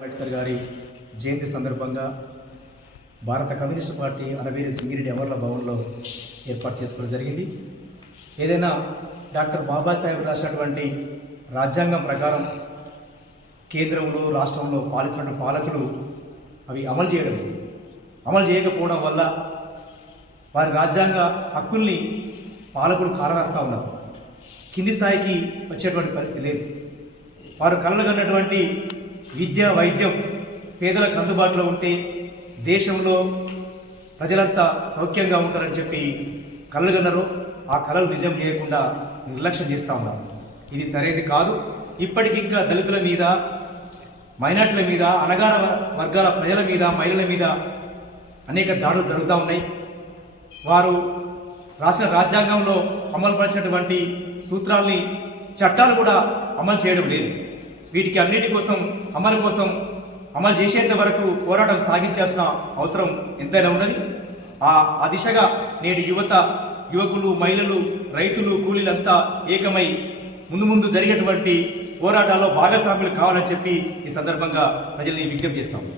అంబేద్కర్ గారి జయంతి సందర్భంగా భారత కమ్యూనిస్ట్ పార్టీ అనవేరి సింగిరెడ్డి అమర్ల భవన్లో ఏర్పాటు చేసుకోవడం జరిగింది. ఏదైనా డాక్టర్ బాబాసాహెబ్ రాసినటువంటి రాజ్యాంగం ప్రకారం కేంద్రంలో రాష్ట్రంలో పాలిస్తున్న పాలకులు అవి అమలు చేయడం. అమలు చేయకపోవడం వల్ల వారి రాజ్యాంగ హక్కుల్ని పాలకులు కాలరాస్తూ ఉన్నారు. కింది స్థాయికి వచ్చేటువంటి పరిస్థితి లేదు. వారు కలలుగన్నటువంటి విద్య వైద్యం పేదలకు అందుబాటులో ఉంటే దేశంలో ప్రజలంతా సౌఖ్యంగా ఉంటారని చెప్పి కలలుగన్నారు ఆ కళలు నిజం చేయకుండా నిర్లక్ష్యం చేస్తూ ఉన్నారు. ఇది సరైనది కాదు. ఇప్పటికి ఇంకా దళితుల మీద మైనార్టీల మీద అనగార వర్గాల ప్రజల మీద మహిళల మీద అనేక దాడులు జరుగుతూ ఉన్నాయి. వారు రాష్ట్ర రాజ్యాంగంలో అమలుపరిచినటువంటి సూత్రాల్ని చట్టాలు కూడా అమలు చేయడం లేదు. వీటికి అన్నిటి కోసం అమలు కోసం అమలు చేసేంత వరకు పోరాటం సాగించాల్సిన అవసరం ఎంతైనా ఉన్నది. ఆ దిశగా నేడు యువత యువకులు మహిళలు రైతులు కూలీలంతా ఏకమై ముందు ముందు జరిగేటువంటి పోరాటాల్లో భాగస్వాములు కావాలని చెప్పి ఈ సందర్భంగా ప్రజల్ని విజ్ఞప్తి చేస్తాము